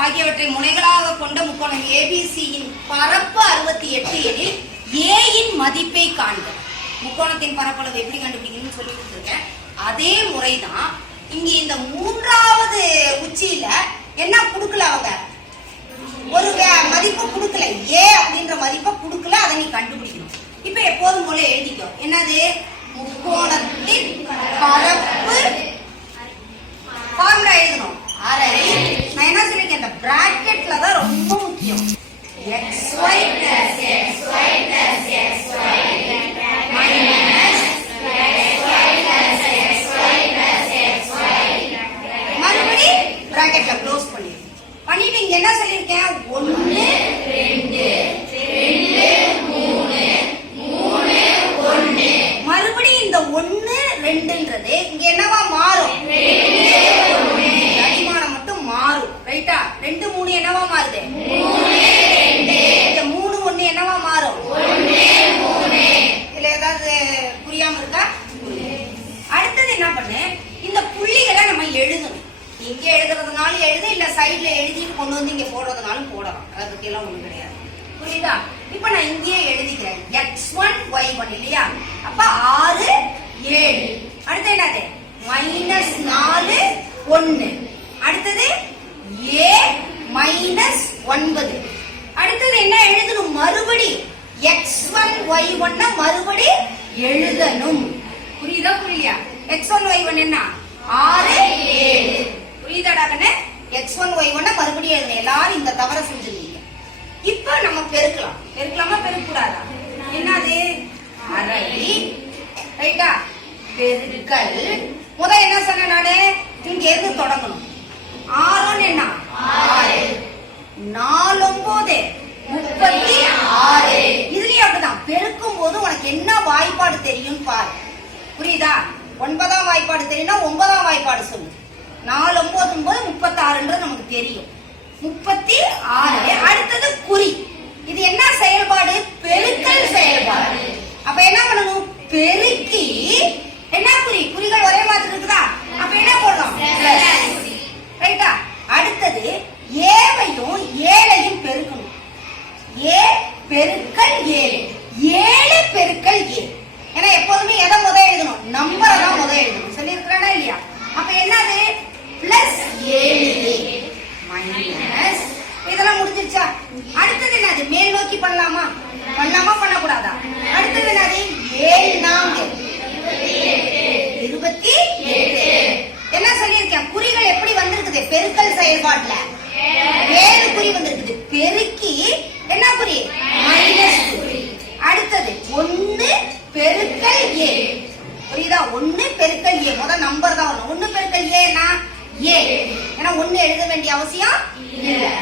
ஆகியவற்றை முனைகளாக கொண்ட முக்கோணம் ஏபிசியின் பரப்பு அறுபத்தி எட்டு எனில் ஏயின் மதிப்பை காண்க. முக்கோணத்தின் பரப்பளவு எப்படி கண்டுபிடிக்கணும்னு சொல்லி கொடுத்துருக்கேன். அதே முறைதான் இங்க இந்த மூன்றாவது உச்சியில என்ன கொடுக்கல அவங்க? ஒரு வே- மதிப்பு கொடுக்கல. ஏ அப்படின்ற மதிப்பை கொடுக்கல அதை நீ கண்டுபிடிக்கணும். இப்ப எப்போதும் போல எழுதிக்கோ. என்னது? முக்கோணத்தின் பரப்பு. ஃபார்முலா எழுதணும். அரை. நான் என்ன இந்த பிராக்கெட்ல தான் ரொம்ப முக்கியம். X Y plus X Y plus X Y minus மறுபடி பிராக்கெட்ல க்ளோஸ் பண்ணிடு பண்ணிட்டு இங்க என்ன சொல்லிருக்கேன் ஒண்ணு ரெண்டு ரெண்டு மூணு மூணு ஒண்ணு மறுபடியும் இந்த ஒண்ணு ரெண்டுன்றது இங்க என்னவா மாறும் அடிமானம் மட்டும் மாறும் ரைட்டா ரெண்டு மூணு என்னவா மாறுது இந்த மூணு ஒண்ணு என்னவா மாறும் இதுல ஏதாவது புரியாம இருக்கா அடுத்தது என்ன பண்ணு இந்த புள்ளிகளை நம்ம எழுதணும் இங்க எழுதுறதுனாலும் எழுது இல்ல சைடில் எழுதி கொண்டு வந்து இங்கே போடுறதுனாலும் போடலாம். அதை பற்றியெல்லாம் ஒன்றும் கிடையாது. புரியுதா? இப்போ நான் இங்கேயே எழுதிக்கிறேன். எக்ஸ் ஒன் ஒய் ஒன் இல்லையா? அப்போ ஆறு ஏழு. அடுத்து என்னது? மைனஸ் நாலு ஒன்று அடுத்தது ஏ மைனஸ் ஒன்பது. அடுத்தது என்ன எழுதணும்? மறுபடி எக்ஸ் ஒன் ஒய் ஒன்ன மறுபடி எழுதணும். புரியுதா புரியலையா? எக்ஸ் ஒன் ஒய் ஒன் என்ன? ஆறு ஏழு. புரியுதாடா கண்ணு? எக்ஸ் ஒன் ஒய் ஒன்ன மறுபடியும் எழுதணும் எல்லாரும் இந்த தவறை செஞ்சிருந்தீங்க இப்ப நம்ம பெருக்கலாம். பெருக்கலாமா பெருக்கக்கூடாதா என்னது? அரை. ரைட்டா பெருக்கல். முத என்ன சொன்ன நானு? இங்க இருந்து தொடங்கணும். ஆறுன்னு என்ன? ஆறு. நாலு ஒன்பது முப்பத்தி ஆறு. இதுலயும் அப்படிதான். பெருக்கும் போது உனக்கு என்ன வாய்ப்பாடு தெரியும் பாரு. புரியுதா? ஒன்பதாம் வாய்ப்பாடு தெரியும்னா நாலு ஒன்பது ஒன்பது முப்பத்தாறுன்றது நமக்கு தெரியும். முப்பத்தி ஆறு. அடுத்தது குறி. இது என்ன செயல்பாடு? பெருக்கல் செயல்பாடு. அப்ப என்ன பண்ணணும்? பெருக்கி. என்ன குறி? குறிகள் ஒரே மாதிரி இருக்குதா? அப்ப என்ன போடலாம் Plus. ரைட்டா அடுத்தது ஏவையும் ஏழையும் பெருக்கணும் ஏ பெருக்கல் ஏழு ஏழு பெருக்கல் ஏ ஏன்னா எப்போதுமே எதை முத எழுதணும் நம்பரை தான் முத எழுதணும் சொல்லியிருக்கிறேனா இல்லையா அப்ப என்னது பிளஸ் ஏழு மைனஸ் இதெல்லாம் முடிஞ்சிருச்சா அடுத்தது என்னது மேல் நோக்கி பண்ணலாமா பண்ணலாமா பண்ணக்கூடாதா அடுத்தது என்னது ஏழு நான்கு இருபத்தி எட்டு என்ன சொல்லியிருக்கேன் குறிகள் எப்படி வந்திருக்குது பெருக்கல் செயல்பாட்டுல ஏழு குறி வந்திருக்குது பெருக்கி என்ன குறி மைனஸ் குறி அடுத்தது ஒன்னு பெருக்கல் ஏ புரியுதா? ஒன்னு பெருக்கல் ஏ முதல் நம்பர் தான் வரும் ஒன்னு பெருக்கல் ஏனா ஏ ஏன்னா ஒன்னு எழுத வேண்டிய அவசியம் இல்லை.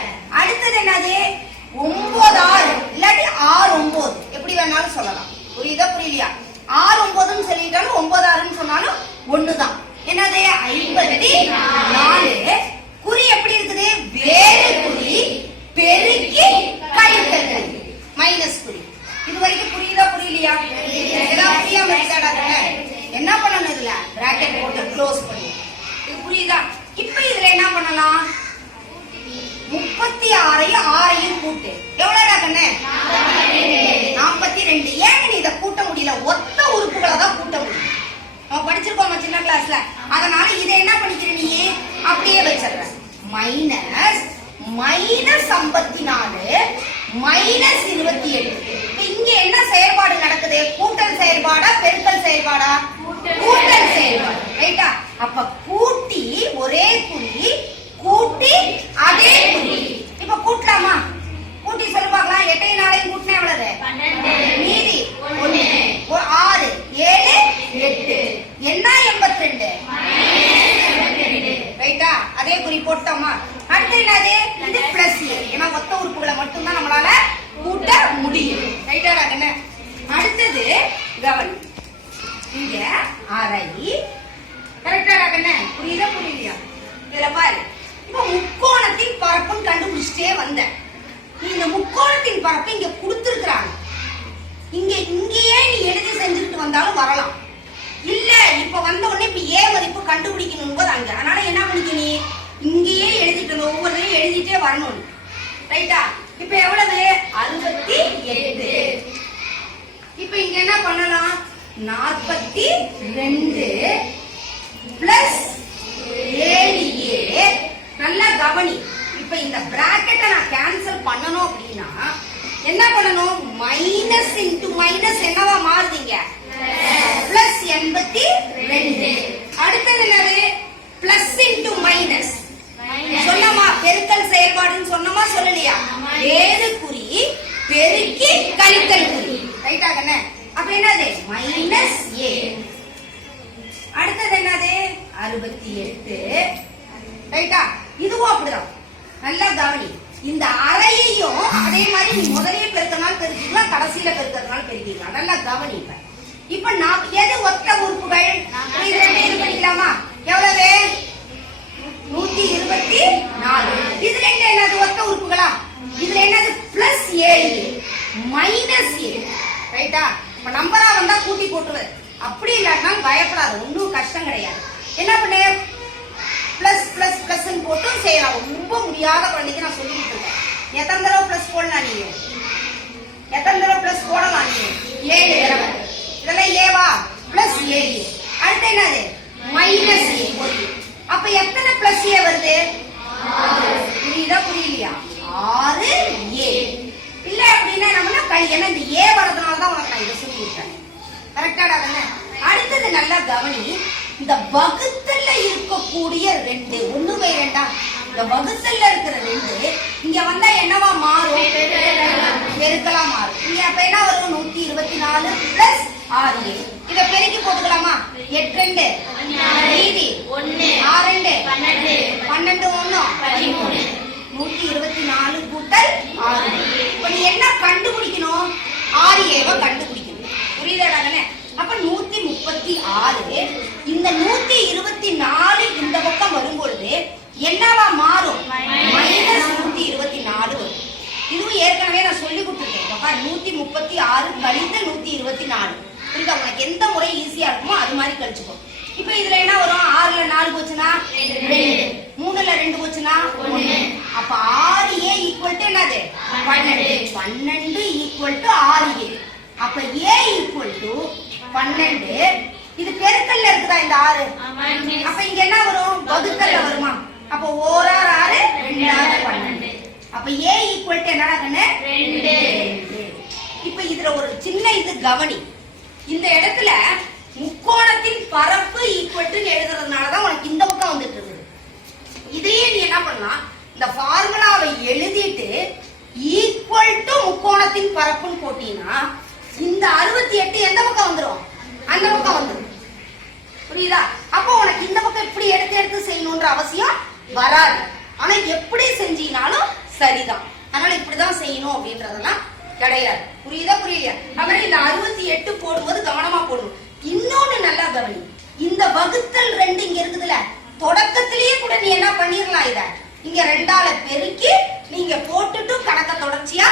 அடுத்தது என்னது? ஒன்பது ஆறு. இல்லாட்டி ஆறு ஒன்பது. எப்படி வேணாலும் சொல்லலாம். புரியுதா? புரியலையா? ஆறு ஒன்பதுன்னு சொல்லிட்டாலும் ஒன்பது ஆறுன்னு சொன்னாலும் ஒண்ணுதான். என்னது? ஐம்பத்தி நாலு. குறி எப்படி இருக்குது? வேறு இதை என்ன பண்ணிக்கிற நீ? அப்படியே வச்சிடுற மைனஸ் மைனஸ் ஐம்பத்தி நாலு மைனஸ் இருபத்தி எட்டு. இங்க என்ன செயல்பாடு நடக்குது? கூட்டல் செயல்பாடா பெருக்கல் செயல்பாடா? கூட்டல் செயல்பாடு. ரைட்டா அப்ப கூட்டி ஒரே குறி கூட்டி அதே குறி. இப்ப கூட்டலாமா? கூட்டி சொல்லு பார்க்கலாம் எட்டை நாளையும் கூட்டினா எவ்வளவு? மீதி ஒண்ணு ஒரு ஆறு ஏழு எட்டு என்ன எண்பத்தி ரெண்டு ரைட்டா அதே குறி போட்டோமா அடுத்து என்னது இது பிளஸ் ஏன்னா ஒத்த உறுப்புகளை மட்டும்தான் நம்மளால கூட்ட முடியும் ரைட்டாடா கண்ணு அடுத்தது கவனி இங்க அரை கரெக்டா கண்ணு புரியுதா புரியலையா? இதுல பாரு. இப்ப முக்கோணத்தின் பரப்புன்னு கண்டுபிடிச்சிட்டே வந்தேன் நீ இந்த முக்கோணத்தின் பரப்பு இங்க கொடுத்துருக்காங்க இங்க இங்கேயே நீ எழுதி செஞ்சுக்கிட்டு வந்தாலும் வரலாம். இல்ல இப்ப வந்த உடனே இப்ப ஏ மதிப்பு கண்டுபிடிக்கணும் போது அங்க. அதனால என்ன பண்ணிக்க நீ? இங்கேயே எழுதிட்டு ஒவ்வொருத்தையும் எழுதிட்டே வரணும். ரைட்டா இப்ப எவ்வளவு? அறுபத்தி எட்டு. இப்ப இங்க என்ன பண்ணலாம்? நாற்பத்தி ரெண்டு பிளஸ் ஏழு ஏ. நல்லா கவனி. இப்ப இந்த பிராக்கெட்டை நான் கேன்சல் பண்ணணும் அப்படின்னா என்ன பண்ணணும்? மைனஸ் இன்டு மைனஸ் என்னவா மாறுதீங்க? பிளஸ் எண்பத்தி ரெண்டு. அடுத்தது என்னது? பிளஸ் இன்டு மைனஸ் சொன்னமா? பெருக்கல் செயல்பாடுன்னு சொன்னமா? சொல்லலையா? வேறு குறி பெருக்கி கழித்தல் குறி ரைட்டா கண்ணே அப்ப என்னது? மைனஸ் ஏ அடுத்தது என்னது? அறுபத்தி எட்டு. ரைட்டா இதுவும் அப்படிதான். நல்லா கவனி. இந்த அறையையும் அதே மாதிரி நீ முதலே பெருக்கனாலும் பெருக்கிக்கலாம் கடைசியில பெருக்கிறதுனால பெருக்கிக்கலாம் நல்லா கவனி இப்ப. நான் எது ஒத்த உறுப்புகள்? இது ரெண்டு இது பண்ணிக்கலாமா எவ்வளவு? நூத்தி இருபத்தி நாலு. இதுல ரெண்டு என்னது? ஒத்த உறுப்புகளா? இதுல என்னது? பிளஸ் ஏழு மைனஸ் ஏழு ரைட்டா இப்போ நம்பரா வந்தா கூட்டி போட்டுருவேன் அப்படி இல்லைன்னா பயப்படாது ஒன்றும் கஷ்டம் கிடையாது. என்ன பண்ணு? ப்ளஸ் ப்ளஸ் ப்ளஸ்ன்னு போட்டும் செய்யலாம். ரொம்ப முடியாத குழந்தைக்கு நான் சொல்லிட்டு இருக்கேன். எத்தனை தடவை ப்ளஸ் போடலாம் நீ? எத்தனை தடவை ப்ளஸ் போடலாம் நீங்க ஏழு தடவை. இதெல்லாம் ஏவா ப்ளஸ் ஏழு அடுத்து என்னது? மைனஸ் ஏ அப்ப எத்தனை ப்ளஸ் ஏ வருது? புரியுதா புரியலையா? ஆறு ஏ. ஏன்னா இந்த ஏ வரதுனால தான் உனக்கு நான் இதை சொல்லி விட்டேன் கரெக்டாடா தானே? அடுத்தது நல்லா கவனி. இந்த வகுத்தல்ல இருக்கக்கூடிய ரெண்டு ஒண்ணு பை ரெண்டா? இந்த வகுத்தல்ல இருக்கிற ரெண்டு இங்க வந்தா என்னவா மாறும்? பெருக்கலா மாறும். இங்க அப்ப என்ன வரும்? நூத்தி இருபத்தி நாலு பிளஸ் ஆறு ஏ. இத பெருக்கி போட்டுக்கலாமா? எட்டு ரெண்டு. மீதி. ஆறு ரெண்டு. பன்னெண்டு ஒண்ணும் பதிமூணு. நூத்தி இருபத்தி நாலு கூட்டல் ஆறு. இப்ப நீ என்ன கண்டுபிடிக்கணும்? ஆறு ஏவ கண்டுபிடிக்கணும். புரியுதாடா அப்போ அப்ப நூத்தி முப்பத்தி ஆறு. இந்த நூத்தி இருபத்தி நாலு இந்த பக்கம் வரும்பொழுது என்னவா மாறும்? மைனஸ் நூத்தி இருபத்தி நாலு வரும். இதுவும் ஏற்கனவே நான் சொல்லி கொடுத்துருக்கேன். நூற்றி நூத்தி முப்பத்தி ஆறு கழித்து நூத்தி இருபத்தி நாலு. புரியுதா உனக்கு எந்த முறை ஈஸியா இருக்குமோ அது மாதிரி கழிச்சுக்கோ. இப்ப இதுல என்ன வரும்? ஆறுல நாலு போச்சுன்னா? மூணுல ரெண்டு போச்சுன்னா? ஒண்ணு. அப்ப ஆறு ஏ ஈக்குவல் டு என்னது? பன்னெண்டு. பன்னெண்டு ஈக்குவல் டு ஆறு ஏ அப்ப ஏ ஈக்குவல் டு பன்னெண்டு. இது பெருக்கல்ல இருக்குதா இந்த ஆறு? அப்ப இங்க என்ன வரும்? வகுத்தல்ல வருமா? அப்ப ஓராறு ஆறு ரெண்டாறு பன்னெண்டு. அப்ப ஏ ஈக்குவல் டு என்னடா கண்ணு? ரெண்டு. இப்ப இதுல ஒரு சின்ன இது கவனி. இந்த இடத்துல முக்கோணத்தின் பரப்பு ஈக்குவல் டு எழுதுறதுனாலதான் உனக்கு இந்த பக்கம் வந்துட்டு இருக்குது இதையே நீ என்ன பண்ணலாம் இந்த ஃபார்முலாவை எழுதிட்டு ஈக்குவல் டு நிலத்தின் பரப்புன்னு போட்டீங்கன்னா இந்த அறுபத்தி எட்டு எந்த பக்கம் வந்துரும்? அந்த பக்கம் வந்துரும். புரியுதா? அப்போ உனக்கு இந்த பக்கம் இப்படி எடுத்து எடுத்து செய்யணும்ன்ற அவசியம் வராது. ஆனா எப்படி செஞ்சினாலும் சரிதான். அதனால இப்படிதான் செய்யணும் அப்படின்றதெல்லாம் கிடையாது. புரியுதா புரியலையா? அப்புறம் இந்த அறுபத்தி எட்டு போடும்போது கவனமா போடணும். இன்னொன்னு நல்லா கவனி. இந்த வகுத்தல் ரெண்டு இங்க இருக்குதுல தொடக்கத்திலேயே கூட நீ என்ன பண்ணிரலாம் இத? இங்க ரெண்டால பெருக்கி நீங்க போட்டுட்டு கணக்கை தொடர்ச்சியா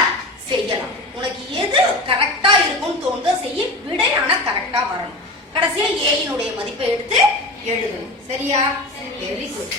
செய்யலாம். உனக்கு எது கரெக்டா இருக்கும்னு தோணுதோ செய்ய விடை ஆனா கரெக்டா வரணும். கடைசியா ஏயினுடைய மதிப்பை எடுத்து எழுதணும். சரியா? Very good